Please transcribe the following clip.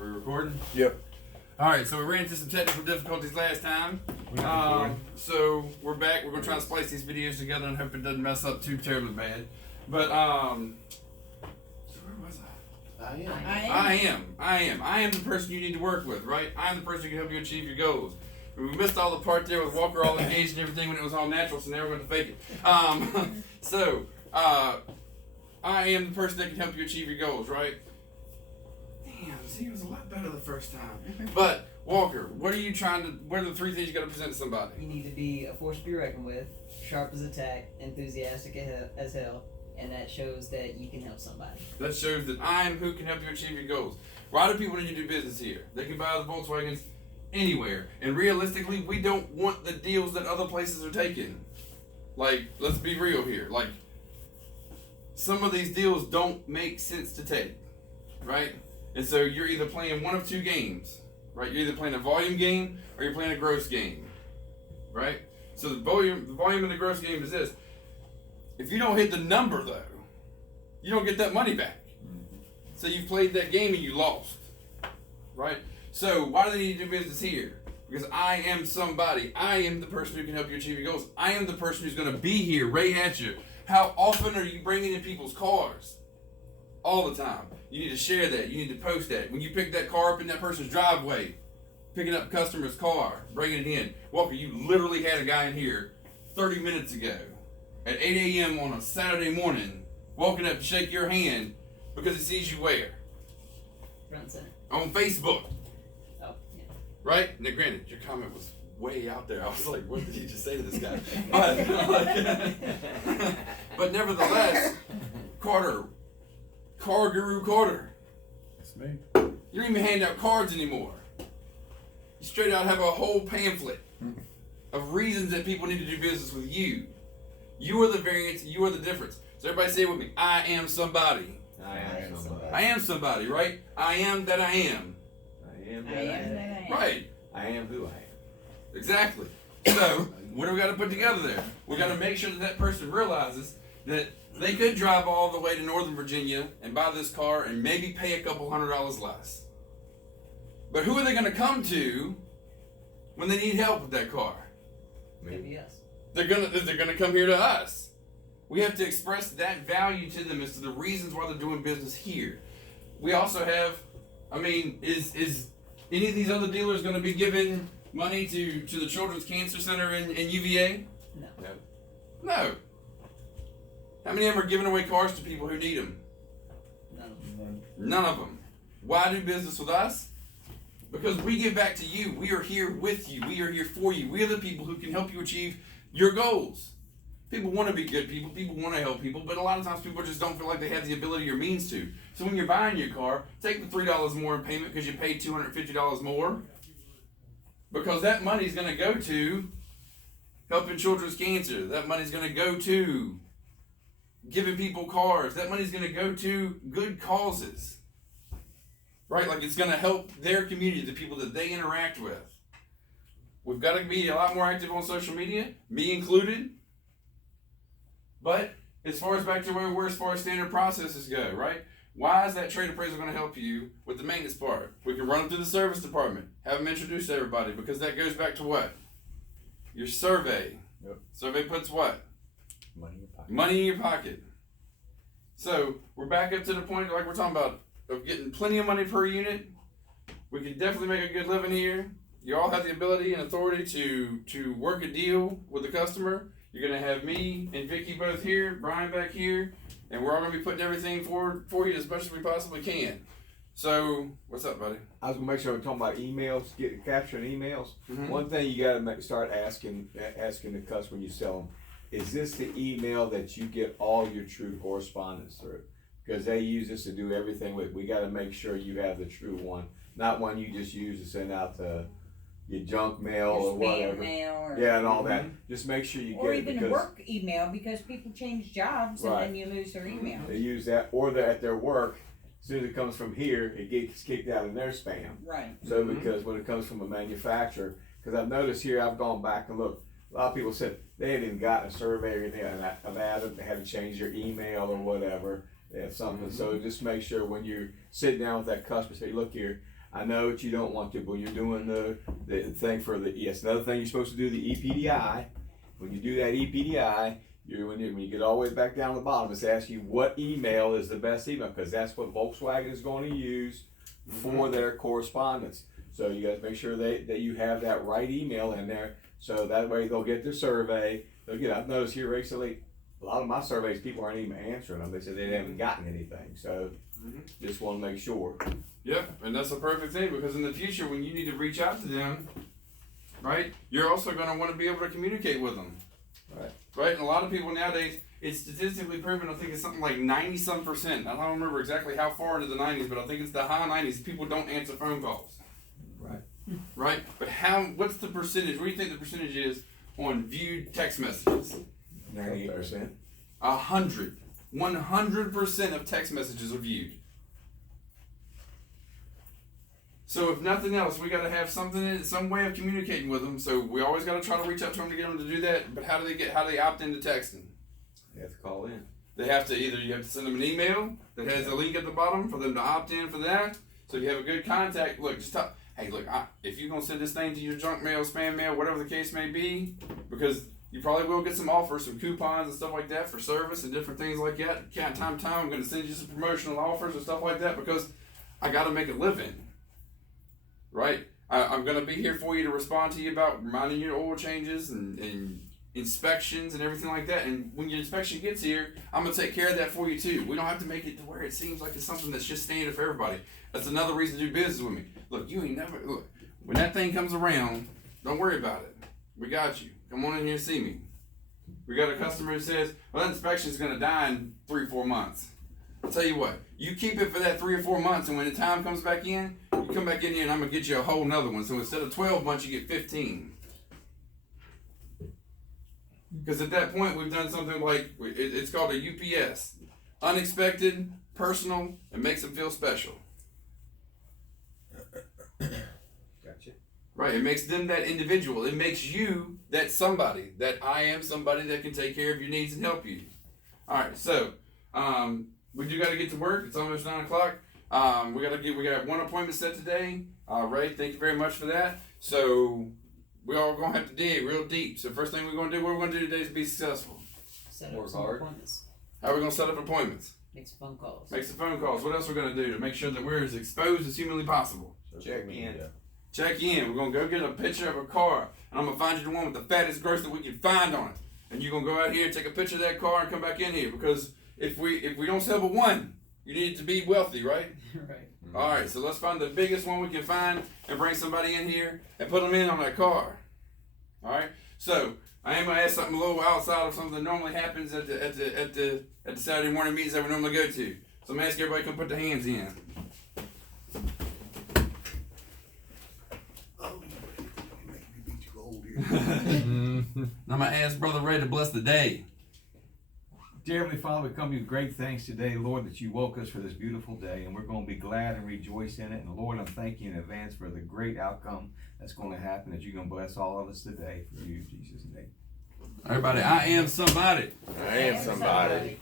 Are we recording? Yep. Alright, so we ran into some technical difficulties last time. So we're back. We're going to try to splice these videos together and hope it doesn't mess up too terribly bad. But, so where was I am the person you need to work with, right? I am the person who can help you achieve your goals. We missed all the part there with Walker all engaged and everything when it was all natural, so now we're going to fake it. I am the person that can help you achieve your goals, right? Damn, see, it was a lot better the first time. But, Walker, what are the three things you got to present to somebody? You need to be a force to be reckoned with, sharp as a tack, enthusiastic as hell, and that shows that you can help somebody. That shows that I am who can help you achieve your goals. Why do people need to do business here? They can buy the Volkswagens anywhere. And realistically, we don't want the deals that other places are taking. Like, let's be real here. Like, some of these deals don't make sense to take, right? And so you're either playing one of two games, right? You're either playing a volume game or you're playing a gross game, right? So the volume in the gross game is this. If you don't hit the number, though, you don't get that money back. So you've played that game and you lost, right? So why do they need to do business here? Because I am somebody. I am the person who can help you achieve your goals. I am the person who's going to be here right at you. How often are you bringing in people's cars? All the time. You need to share that. You need to post that. When you pick that car up in that person's driveway, picking up a customer's car, bringing it in. Walker, you literally had a guy in here 30 minutes ago at 8 a.m. on a Saturday morning walking up to shake your hand because he sees you where? Front and center. On Facebook. Oh, yeah. Right? Now, granted, your comment was way out there. I was like, what did he just say to this guy? But nevertheless, Carter, Car Guru Carter. That's me. You don't even hand out cards anymore. You straight out have a whole pamphlet of reasons that people need to do business with you. You are the variance, you are the difference. So everybody say it with me. I am somebody. I am somebody. I am somebody, right? I am that I am. I am that I am. Right. I am who I am. Exactly. So, what do we got to put together there? We got to make sure that that person realizes that they could drive all the way to Northern Virginia and buy this car and maybe pay a couple $100 less. But who are they going to come to when they need help with that car? Maybe us. They're gonna come here to us. We have to express that value to them as to the reasons why they're doing business here. We also have, is any of these other dealers going to be giving money to the Children's Cancer Center in UVA? No. No. How many of them are giving away cars to people who need them? None of them. Why do business with us? Because we give back to you. We are here with you. We are here for you. We are the people who can help you achieve your goals. People want to be good people. People want to help people. But a lot of times people just don't feel like they have the ability or means to. So when you're buying your car, take the $3 more in payment because you paid $250 more. Because that money's going to go to helping children's cancer. That money's going to go to giving people cars. That money's going to go to good causes. Right? Like it's going to help their community, the people that they interact with. We've got to be a lot more active on social media, me included. But as far as back to where we were as far as standard processes go, right? Why is that trade appraisal going to help you with the maintenance part? We can run them through the service department, have them introduce everybody, because that goes back to what? Your survey. Yep. Survey puts what? Money in your pocket. Money in your pocket. So we're back up to the point, like we're talking about, of getting plenty of money per unit. We can definitely make a good living here. You all have the ability and authority to work a deal with the customer. You're going to have me and Vicky both here, Brian back here, and we're all going to be putting everything forward for you as much as we possibly can. So, what's up, buddy? I was gonna make sure we're talking about emails, capturing emails. Mm-hmm. One thing you gotta start asking the customer when you sell them, is this the email that you get all your true correspondence through? Because they use this to do everything with. We gotta make sure you have the true one, not one you just use to send out to your junk mail or whatever. Mail Yeah, and all that. Just make sure you or get it. even work email, because people change jobs and then you lose their email. They use that, or they're at their work. As soon as it comes from here, it gets kicked out in their spam. Right. So because when it comes from a manufacturer, because I've noticed here, I've gone back and looked. A lot of people said they hadn't even gotten a survey or anything of that. They had to change their email or whatever. They had something. So just make sure when you're sitting down with that customer, say, look here, I know that you don't want to, but you're doing the thing for the, yes, another thing you're supposed to do, the EPDI. When you do that EPDI, when you get all the way back down to the bottom, it's asking you what email is the best email, because that's what Volkswagen is going to use for their correspondence. So you got to make sure that you have that right email in there, so that way they'll get their survey. I've noticed here recently, a lot of my surveys, people aren't even answering them. They said they haven't gotten anything. So just want to make sure. Yeah, and that's a perfect thing, because in the future, when you need to reach out to them, right, you're also going to want to be able to communicate with them. Right, and a lot of people nowadays, it's statistically proven, I think it's something like 90-some%. I don't remember exactly how far into the 90s, but I think it's the high 90s. People don't answer phone calls. Right, but what's the percentage? What do you think the percentage is on viewed text messages? 98%. 100% of text messages are viewed. So if nothing else, we got to have some way of communicating with them. So we always got to try to reach out to them to get them to do that. But how do they opt into texting? They have to call in. They have to you have to send them an email that has a link at the bottom for them to opt in for that. So if you have a good contact, look, just talk. Hey, look, if you're gonna send this thing to your junk mail, spam mail, whatever the case may be, because you probably will get some offers, some coupons and stuff like that for service and different things like that. Time to time, I'm gonna send you some promotional offers and stuff like that, because I got to make a living. Right? I'm going to be here for you to respond to you about reminding you of oil changes and inspections and everything like that. And when your inspection gets here, I'm going to take care of that for you too. We don't have to make it to where it seems like it's something that's just standard for everybody. That's another reason to do business with me. Look, when that thing comes around, don't worry about it. We got you. Come on in here and see me. We got a customer who says, well, that inspection is going to die in 3 or 4 months. I'll tell you what, you keep it for that 3 or 4 months, and when the time comes back in, you come back in here and I'm going to get you a whole nother one. So instead of 12 months, you get 15. Because at that point, we've done something like, it's called a UPS. Unexpected, personal, and makes them feel special. Gotcha. Right, it makes them that individual. It makes you that somebody, that I am somebody that can take care of your needs and help you. All right, so we do got to get to work. It's almost 9 o'clock. We got one appointment set today. Ray, thank you very much for that. So we all gonna have to dig real deep. So first thing what we're gonna do today is be successful. Set up Work some hard. appointments. How are we gonna set up appointments? Make some phone calls. Make some phone calls. What else we're gonna do to make sure that we're as exposed as humanly possible? Check in. Check in. We're gonna go get a picture of a car, and I'm gonna find you the one with the fattest gross that we can find on it. And you're gonna go out here and take a picture of that car and come back in here, because if we don't sell but one, you need to be wealthy, right? Right. All right, so let's find the biggest one we can find and bring somebody in here and put them in on that car. All right, so I am gonna ask something a little outside of something that normally happens at the Saturday morning meetings that we normally go to. So I'm gonna ask everybody to come put their hands in. I'm gonna ask Brother Ray to bless the day. Dear Heavenly Father, we come to you with great thanks today, Lord, that you woke us for this beautiful day, and we're going to be glad and rejoice in it. And Lord, I'm thanking you in advance for the great outcome that's going to happen, that you're going to bless all of us today. For you, in Jesus' name. Everybody, I am somebody. I am somebody.